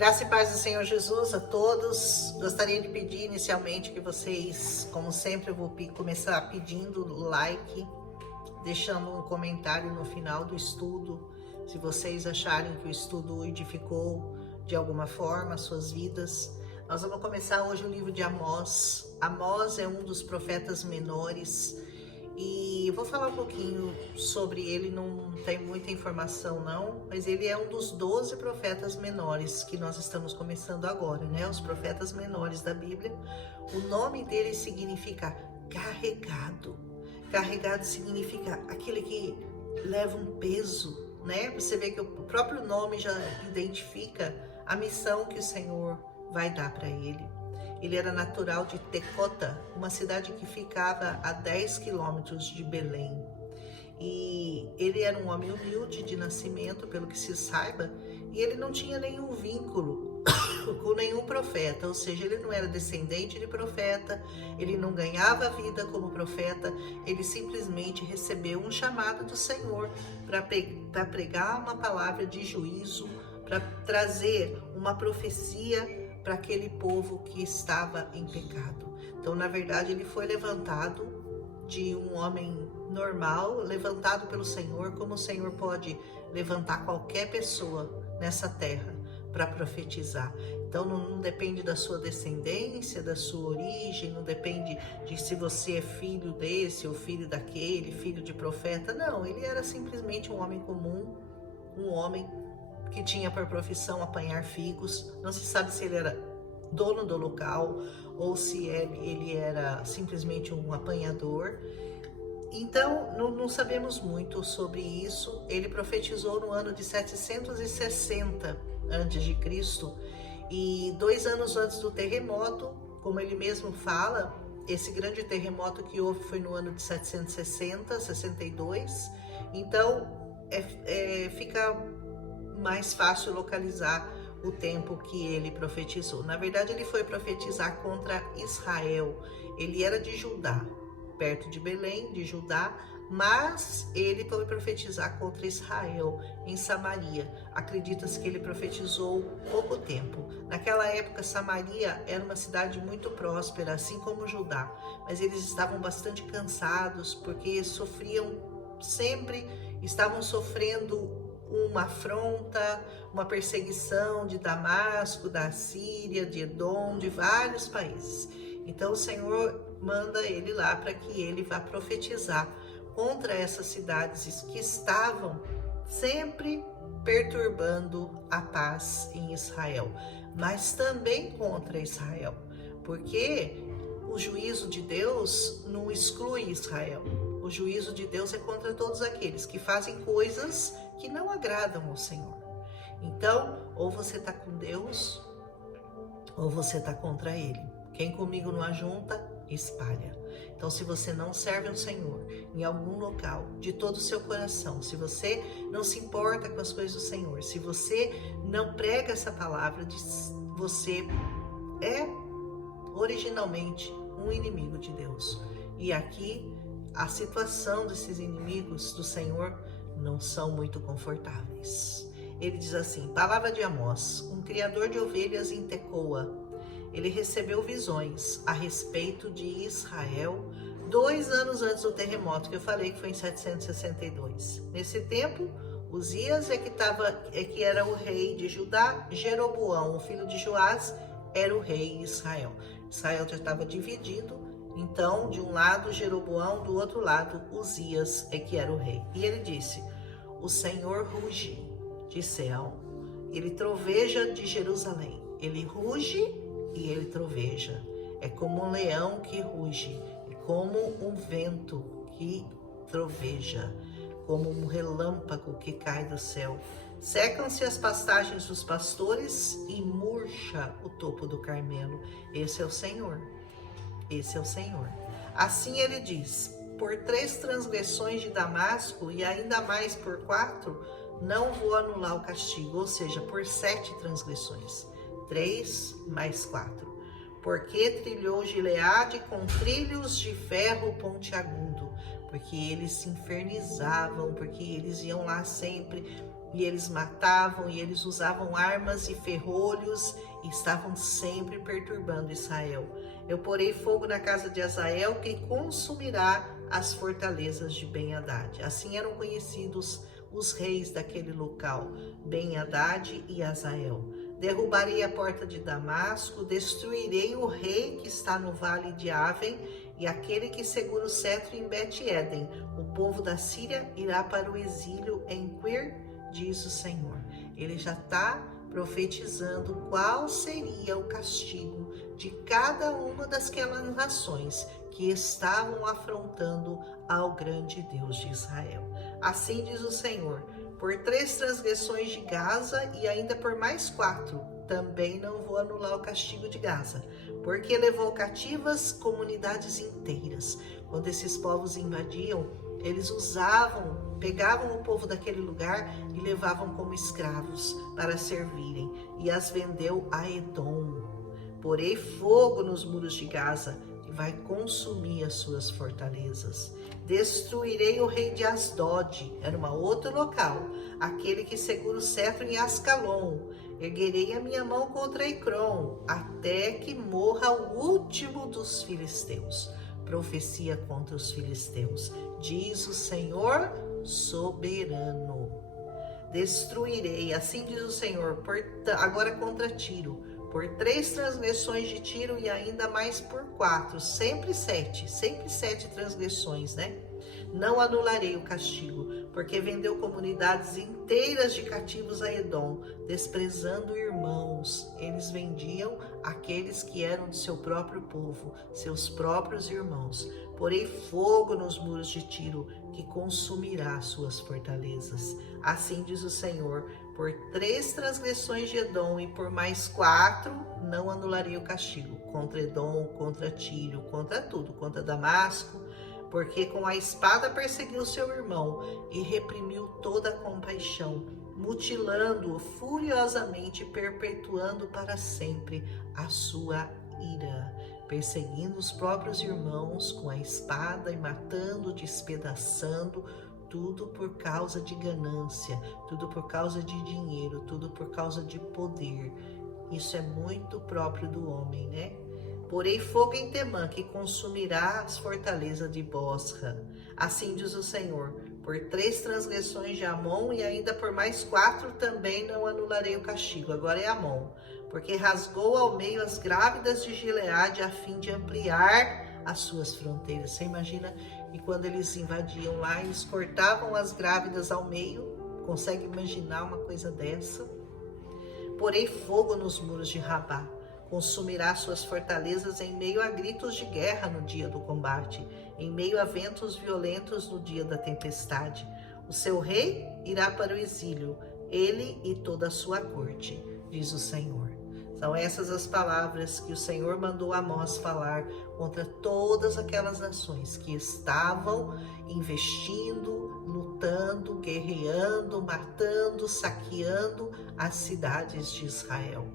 Graça e paz do Senhor Jesus a todos. Gostaria de pedir inicialmente que vocês, como sempre, eu vou começar pedindo like, deixando um comentário no final do estudo, se vocês acharem que o estudo edificou de alguma forma as suas vidas. Nós vamos começar hoje o livro de Amós. Amós é um dos profetas menores e eu vou falar um pouquinho sobre ele, não tem muita informação não, mas ele é um dos 12 profetas menores que nós estamos começando agora, né? Os profetas menores da Bíblia. O nome dele significa carregado. Carregado significa aquele que leva um peso, né? Você vê que o próprio nome já identifica a missão que o Senhor vai dar para ele. Ele era natural de Tecota, uma cidade que ficava a 10 quilômetros de Belém. E ele era um homem humilde de nascimento, pelo que se saiba, e ele não tinha nenhum vínculo com nenhum profeta, ou seja, ele não era descendente de profeta, ele não ganhava vida como profeta, ele simplesmente recebeu um chamado do Senhor para pregar uma palavra de juízo, para trazer uma profecia para aquele povo que estava em pecado. Então, na verdade, ele foi levantado de um homem normal, levantado pelo Senhor, como o Senhor pode levantar qualquer pessoa nessa terra para profetizar. Então, não depende da sua descendência, da sua origem, não depende de se você é filho desse ou filho daquele, filho de profeta. Não, ele era simplesmente um homem comum, um homem que tinha por profissão apanhar figos. Não se sabe se ele era dono do local ou se ele era simplesmente um apanhador. Então, não sabemos muito sobre isso. Ele profetizou no ano de 760 a.C. e 2 anos antes do terremoto, como ele mesmo fala, esse grande terremoto que houve foi no ano de 760, 62. Então, fica mais fácil localizar o tempo que ele profetizou. Na verdade, ele foi profetizar contra Israel. Ele era de Judá, perto de Belém, de Judá, mas ele foi profetizar contra Israel, em Samaria. Acredita-se que ele profetizou pouco tempo. Naquela época, Samaria era uma cidade muito próspera, assim como Judá, mas eles estavam bastante cansados, porque estavam sofrendo uma afronta, uma perseguição de Damasco, da Síria, de Edom, de vários países. Então o Senhor manda ele lá para que ele vá profetizar contra essas cidades que estavam sempre perturbando a paz em Israel, mas também contra Israel, porque o juízo de Deus não exclui Israel. O juízo de Deus é contra todos aqueles que fazem coisas que não agradam ao Senhor. Então, ou você está com Deus, ou você está contra Ele. Quem comigo não ajunta, espalha. Então, se você não serve ao Senhor em algum local, de todo o seu coração, se você não se importa com as coisas do Senhor, se você não prega essa palavra, você é originalmente um inimigo de Deus. E aqui, a situação desses inimigos do Senhor não são muito confortáveis. Ele diz assim, palavra de Amós, um criador de ovelhas em Tecoa. Ele recebeu visões a respeito de Israel 2 anos antes do terremoto, que eu falei que foi em 762. Nesse tempo, Uzias que era o rei de Judá, Jeroboão, o filho de Joás, era o rei de Israel. Israel já estava dividido, então, de um lado Jeroboão, do outro lado Uzias que era o rei. E ele disse, o Senhor ruge de Sião, ele troveja de Jerusalém. Ele ruge e ele troveja. É como um leão que ruge, e como um vento que troveja, como um relâmpago que cai do céu. Secam-se as pastagens dos pastores e murcha o topo do Carmelo. Esse é o Senhor. Esse é o Senhor. Assim ele diz, por 3 transgressões de Damasco e ainda mais por 4, não vou anular o castigo, ou seja, por 7 transgressões. 3 mais 4. Porque trilhou Gileade com trilhos de ferro pontiagudo, porque eles se infernizavam, porque eles iam lá sempre e eles matavam, e eles usavam armas e ferrolhos, e estavam sempre perturbando Israel. Eu porei fogo na casa de Hazael, que consumirá as fortalezas de Ben-Hadad. Assim eram conhecidos os reis daquele local, Ben-Hadad e Hazael. Derrubarei a porta de Damasco, destruirei o rei que está no vale de Aven e aquele que segura o cetro em Bet-Eden. O povo da Síria irá para o exílio em Quir, diz o Senhor. Ele já está profetizando qual seria o castigo de cada uma daquelas nações que estavam afrontando ao grande Deus de Israel. Assim diz o Senhor: por 3 transgressões de Gaza e ainda por mais 4, também não vou anular o castigo de Gaza, porque levou cativas comunidades inteiras. Quando esses povos invadiam, eles pegavam o povo daquele lugar e levavam como escravos para servirem, e as vendeu a Edom. Porei fogo nos muros de Gaza e vai consumir as suas fortalezas. Destruirei o rei de Asdod, era um outro local, aquele que segura o cetro em Ascalon. Erguerei a minha mão contra Ecrom, até que morra o último dos filisteus. Profecia contra os filisteus, diz o Senhor soberano. Destruirei, assim diz o Senhor, agora contra Tiro, por 3 transgressões de Tiro e ainda mais por 4, sempre 7 transgressões, né? Não anularei o castigo, porque vendeu comunidades inteiras de cativos a Edom, desprezando irmãos. Eles vendiam aqueles que eram de seu próprio povo, seus próprios irmãos. Porei fogo nos muros de Tiro, que consumirá suas fortalezas. Assim diz o Senhor: por 3 transgressões de Edom e por mais 4, não anularei o castigo. Contra Edom, contra Tiro, contra tudo, contra Damasco, porque com a espada perseguiu seu irmão e reprimiu toda a compaixão, mutilando-o furiosamente, perpetuando para sempre a sua ira, perseguindo os próprios irmãos com a espada e matando, despedaçando, tudo por causa de ganância, tudo por causa de dinheiro, tudo por causa de poder. Isso é muito próprio do homem, né? Porei fogo em Temã, que consumirá as fortalezas de Bosra. Assim diz o Senhor: por 3 transgressões de Amon e ainda por mais 4 também não anularei o castigo. Agora é Amon, porque rasgou ao meio as grávidas de Gileade a fim de ampliar as suas fronteiras. Você imagina que quando eles invadiam lá, eles cortavam as grávidas ao meio? Consegue imaginar uma coisa dessa? Porei fogo nos muros de Rabá, consumirá suas fortalezas em meio a gritos de guerra no dia do combate, em meio a ventos violentos no dia da tempestade. O seu rei irá para o exílio, ele e toda a sua corte, diz o Senhor. São essas as palavras que o Senhor mandou Amós falar contra todas aquelas nações que estavam investindo, lutando, guerreando, matando, saqueando as cidades de Israel.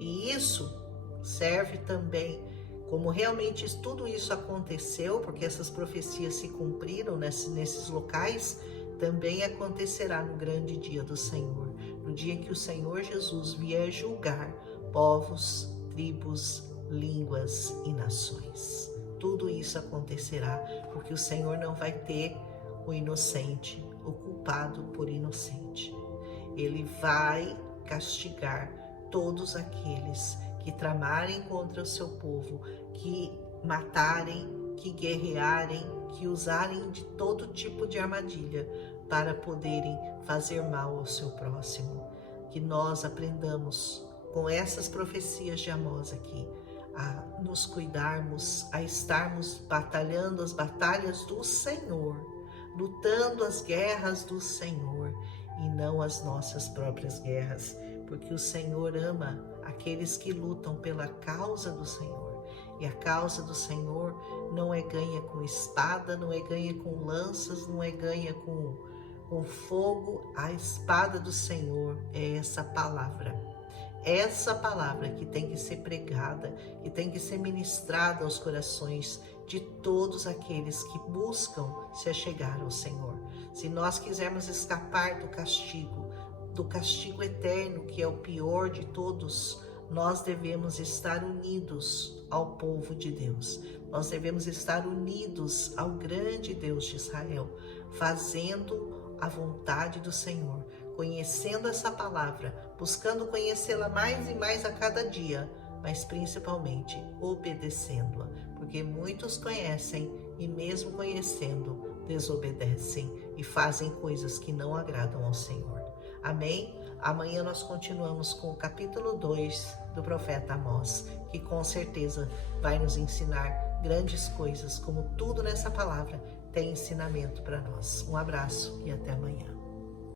E isso serve também, como realmente tudo isso aconteceu, porque essas profecias se cumpriram nesses locais, também acontecerá no grande dia do Senhor, no dia em que o Senhor Jesus vier julgar povos, tribos, línguas e nações. Tudo isso acontecerá, porque o Senhor não vai ter o inocente, o culpado por inocente. Ele vai castigar todos aqueles que tramarem contra o seu povo, que matarem, que guerrearem, que usarem de todo tipo de armadilha para poderem fazer mal ao seu próximo. Que nós aprendamos com essas profecias de Amós aqui, a nos cuidarmos, a estarmos batalhando as batalhas do Senhor, lutando as guerras do Senhor e não as nossas próprias guerras, porque o Senhor ama aqueles que lutam pela causa do Senhor. E a causa do Senhor não é ganha com espada, não é ganha com lanças, não é ganha com fogo. A espada do Senhor é essa palavra. Essa palavra que tem que ser pregada, que tem que ser ministrada aos corações de todos aqueles que buscam se achegar ao Senhor. Se nós quisermos escapar do castigo, do castigo eterno, que é o pior de todos, nós devemos estar unidos ao povo de Deus. Nós devemos estar unidos ao grande Deus de Israel, fazendo a vontade do Senhor, conhecendo essa palavra, buscando conhecê-la mais e mais a cada dia, mas principalmente obedecendo-a, porque muitos conhecem e mesmo conhecendo, desobedecem e fazem coisas que não agradam ao Senhor. Amém? Amanhã nós continuamos com o capítulo 2 do profeta Amós, que com certeza vai nos ensinar grandes coisas, como tudo nessa palavra tem ensinamento para nós. Um abraço e até amanhã.